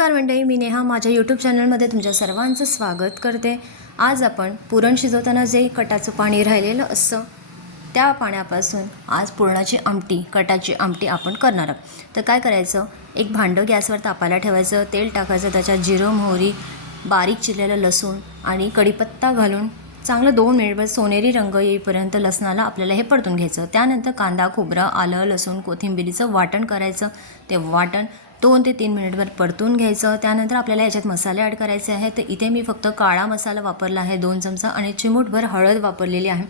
नमस्कार मंडळी मी नेहा. माझ्या यूट्यूब चॅनलमध्ये तुमच्या सर्वांचं स्वागत करते. आज आपण पुरण शिजवताना जे कटाचं पाणी राहिलेलं असतं त्या पाण्यापासून आज पुरणाची आमटी कटाची आमटी आपण करणार आहोत. तर काय करायचं? एक भांडं गॅसवर तापायला ठेवायचं तेल टाकायचं त्याच्यात जिरं मोहरी बारीक चिरलेलं लसूण आणि कढीपत्ता घालून चांगलं दोन मिनिटभर सोनेरी रंग येईपर्यंत लसणाला आपल्याला हे परतून घ्यायचं. त्यानंतर कांदा खोबरं आलं लसूण कोथिंबिरीचं वाटण करायचं. ते वाटण दोन ते तीन मिनिटभर परतून घ्यायचं. त्यानंतर आपल्याला याच्यात मसाले ॲड करायचे आहेत. तर इथे मी फक्त काळा मसाला वापरला आहे दोन चमचा आणि चिमूटभर हळद वापरलेली आहे.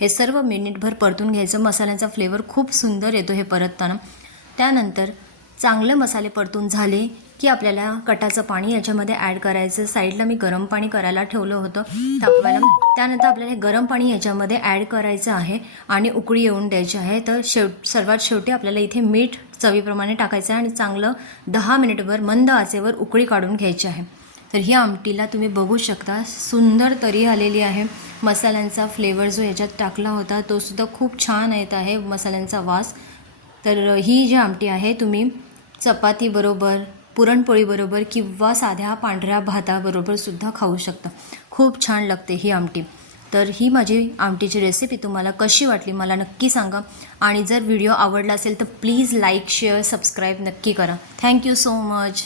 हे सर्व मिनिटभर परतून घ्यायचं. मसाल्यांचा फ्लेवर खूप सुंदर येतो हे परतताना. त्यानंतर चांगले मसाले परतून झाले. की आपल्याला कटाचं पाणी याच्यामध्ये ॲड करायचं. साईडला मी गरम पाणी करायला ठेवलं होतं. तापवायला त्यानंतर आपल्याला हे गरम पाणी याच्यामध्ये ॲड करायचं आहे आणि उकळी येऊन द्यायची आहे. तर शेव सर्वात शेवटी आपल्याला इथे मीठ चवीप्रमाणे टाकायचं आहे आणि चांगलं दहा मिनिटभर मंद आचेवर उकळी काढून घ्यायची आहे. तर ही आमटीला तुम्ही बघू शकता. सुंदर तरी आलेली आहे. मसाल्यांचा फ्लेवर जो याच्यात टाकला होता तो सुद्धा खूप छान येत आहे मसाल्यांचा वास. तर ही जी आमटी आहे तुम्ही चपातीबरोबर पुरणपोळीबरोबर किंवा साध्या पांढऱ्या भाताबरोबर सुद्धा खाऊ शकता. खूप छान लागते ही आमटी. तर ही माझी आमटीची रेसिपी तुम्हाला कशी वाटली मला नक्की सांगा. आणि जर व्हिडिओ आवडला असेल तर प्लीज लाईक शेअर सबस्क्राईब नक्की करा. Thank you so much